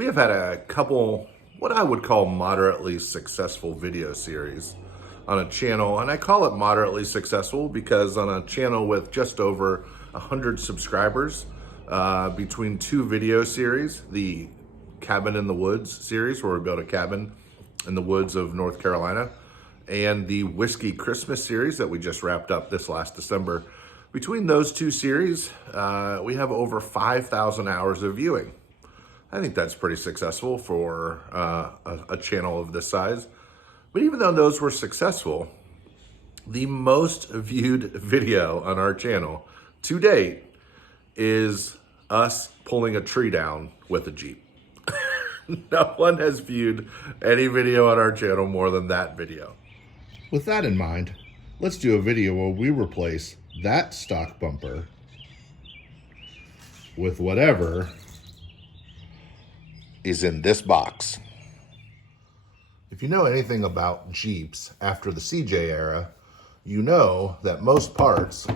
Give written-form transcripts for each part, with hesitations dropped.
We have had a couple, what I would call moderately successful video series on a channel, and I call it moderately successful because on a channel with just over 100 subscribers, between two video series, the Cabin in the Woods series, where we built a cabin in the woods of North Carolina, and the Whiskey Christmas series that we just wrapped up this last December. Between those two series, we have over 5,000 hours of viewing. I think that's pretty successful for a channel of this size. But even though those were successful, the most viewed video on our channel to date is us pulling a tree down with a Jeep. No one has viewed any video on our channel more than that video. With that in mind, let's do a video where we replace that stock bumper with whatever is in this box. If you know anything about Jeeps after the CJ era, you know that most parts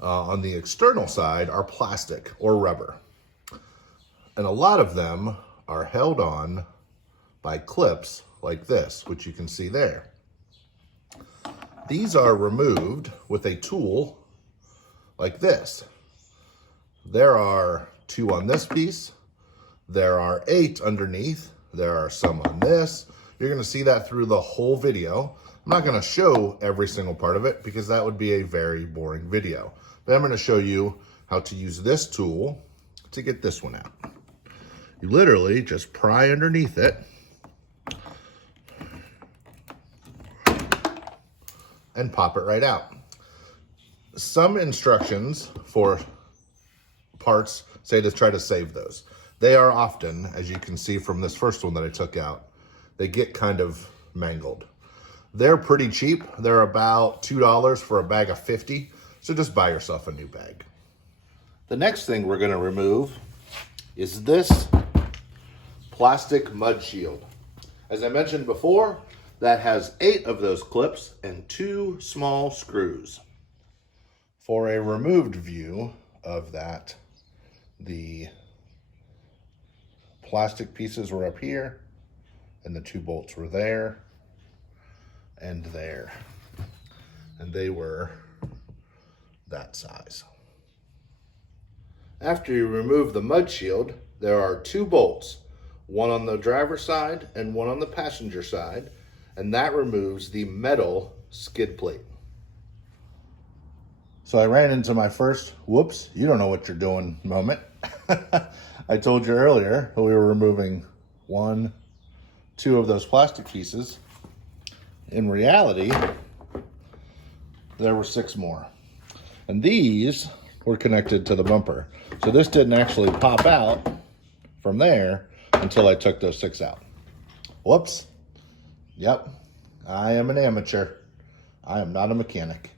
on the external side are plastic or rubber. And a lot of them are held on by clips like this, which you can see there. These are removed with a tool like this. There are 2 on this piece. There are 8 underneath. There are some on this. You're going to see that through the whole video. I'm not going to show every single part of it because that would be a very boring video. But I'm going to show you how to use this tool to get this one out. You literally just pry underneath it and pop it right out. Some instructions for parts say to try to save those. They are often, as you can see from this first one that I took out, they get kind of mangled. They're pretty cheap. They're about $2 for a bag of 50, so just buy yourself a new bag. The next thing we're gonna remove is this plastic mud shield. As I mentioned before, that has 8 of those clips and 2 small screws. For a removed view of that, the plastic pieces were up here and the 2 bolts were there and there. And they were that size. After you remove the mud shield, there are 2 bolts, one on the driver's side and one on the passenger side, and that removes the metal skid plate. So I ran into my first, whoops, you don't know what you're doing moment. I told you earlier that we were removing 1, 2 of those plastic pieces. In reality, there were 6 more. And these were connected to the bumper. So this didn't actually pop out from there until I took those 6 out. Whoops. Yep, I am an amateur. I am not a mechanic.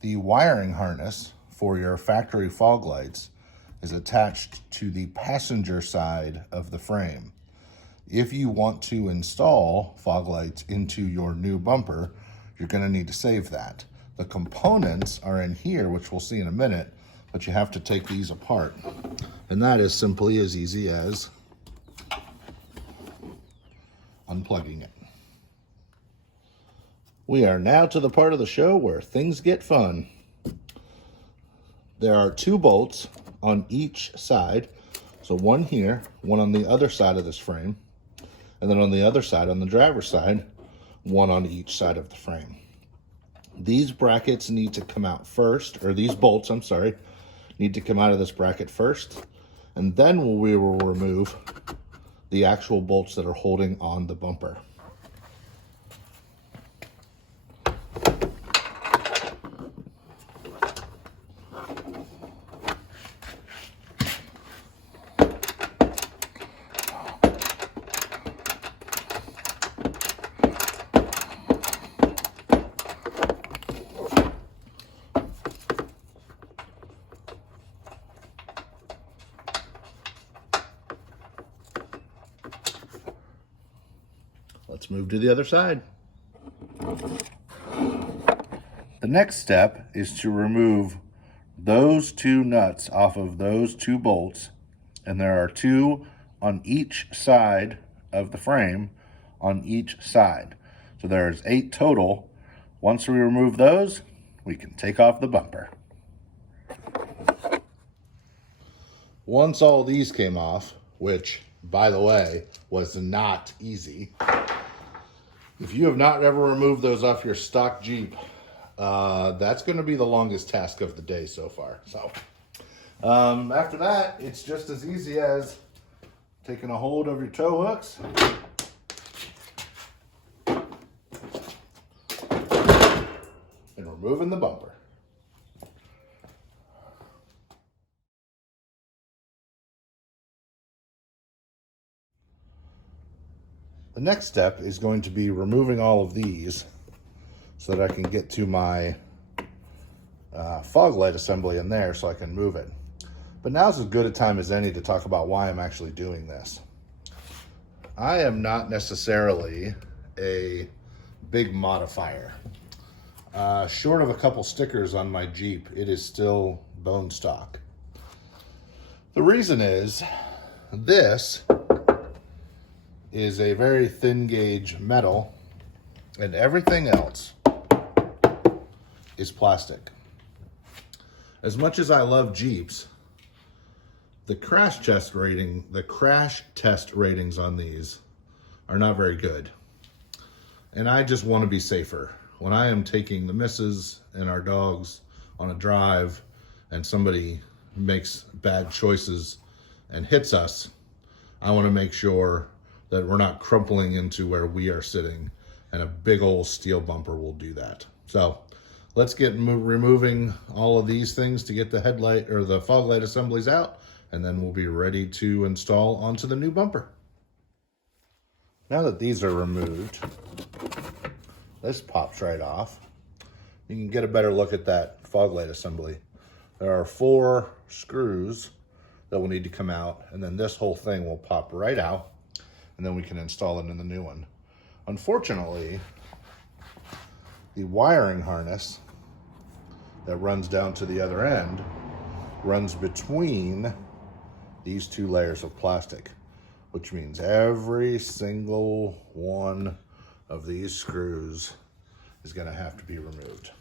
The wiring harness for your factory fog lights is attached to the passenger side of the frame. If you want to install fog lights into your new bumper, you're going to need to save that. The components are in here, which we'll see in a minute, but you have to take these apart. And that is simply as easy as unplugging it. We are now to the part of the show where things get fun. There are 2 bolts on each side. So one here, one on the other side of this frame, and then on the other side, on the driver's side, one on each side of the frame. These brackets need to come out first, or these bolts, I'm sorry, need to come out of this bracket first, and then we will remove the actual bolts that are holding on the bumper. Let's move to the other side. The next step is to remove those 2 nuts off of those 2 bolts and there are two on each side of the frame on each side. So there's 8 total. Once we remove those, we can take off the bumper. Once all these came off, which, by the way, was not easy. If you have not ever removed those off your stock Jeep, that's going to be the longest task of the day so far. So after that, it's just as easy as taking a hold of your tow hooks and removing the bumper. The next step is going to be removing all of these so that I can get to my fog light assembly in there so I can move it. But now's as good a time as any to talk about why I'm actually doing this. I am not necessarily a big modifier. Short of a couple stickers on my Jeep, it is still bone stock. The reason is this is a very thin gauge metal and everything else is plastic. As much as I love Jeeps, the crash test ratings on these are not very good. And I just want to be safer. When I am taking the missus and our dogs on a drive and somebody makes bad choices and hits us, I want to make sure that we're not crumpling into where we are sitting, and a big old steel bumper will do that. So let's get removing all of these things to get the headlight or the fog light assemblies out, and then we'll be ready to install onto the new bumper. Now that these are removed, this pops right off. You can get a better look at that fog light assembly. There are 4 screws that will need to come out, and then this whole thing will pop right out, and then we can install it in the new one. Unfortunately, the wiring harness that runs down to the other end runs between these 2 layers of plastic, which means every single one of these screws is going to have to be removed.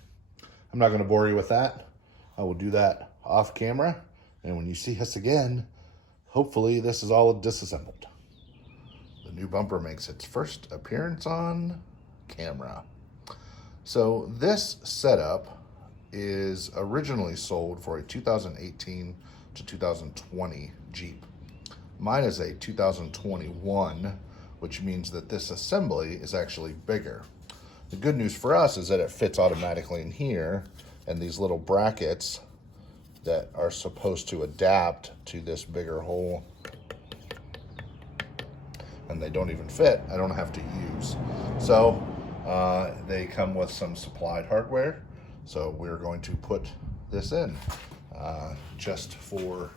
I'm not going to bore you with that. I will do that off camera, and when you see us again, hopefully this is all disassembled. The new bumper makes its first appearance on camera. So this setup is originally sold for a 2018 to 2020 Jeep. Mine is a 2021, which means that this assembly is actually bigger. The good news for us is that it fits automatically in here, and these little brackets that are supposed to adapt to this bigger hole, and they don't even fit, I don't have to use. So they come with some supplied hardware, so we're going to put this in just for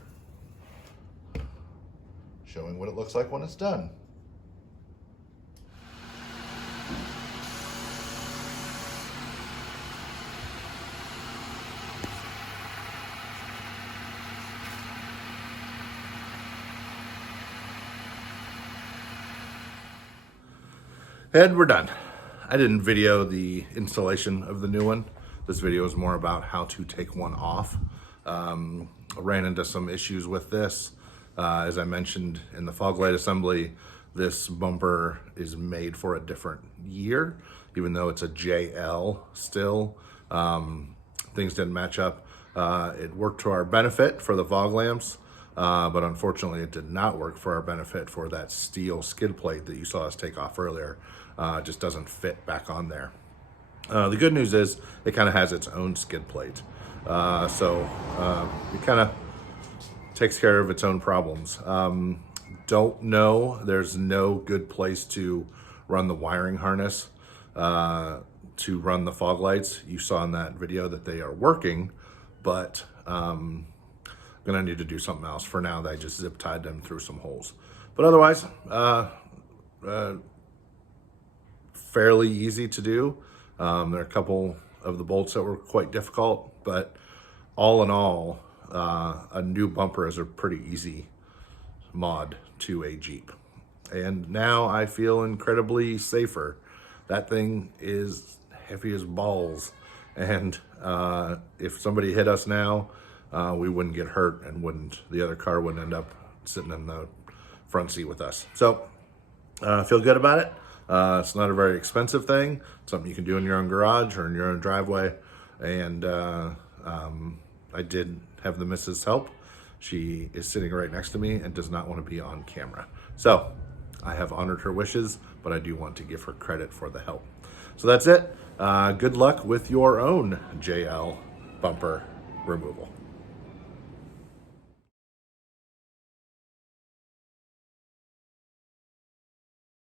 showing what it looks like when it's done. And we're done. I didn't video the installation of the new one. This video is more about how to take one off. I ran into some issues with this. As I mentioned in the fog light assembly, this bumper is made for a different year, even though it's a JL still. Things didn't match up. It worked to our benefit for the fog lamps, but unfortunately it did not work for our benefit for that steel skid plate that you saw us take off earlier. It just doesn't fit back on there. The good news is it kind of has its own skid plate. So it kind of takes care of its own problems. Don't know, there's no good place to run the wiring harness to run the fog lights. You saw in that video that they are working, but I'm gonna need to do something else. For now, they just zip tied them through some holes. But otherwise, fairly easy to do. There are a couple of the bolts that were quite difficult, but all in all, a new bumper is a pretty easy mod to a Jeep. And now I feel incredibly safer. That thing is heavy as balls. And if somebody hit us now, we wouldn't get hurt, and the other car wouldn't end up sitting in the front seat with us. So I feel good about it. It's not a very expensive thing. It's something you can do in your own garage or in your own driveway. And I did have the missus help. She is sitting right next to me and does not want to be on camera. So I have honored her wishes, but I do want to give her credit for the help. So that's it. Good luck with your own JL bumper removal.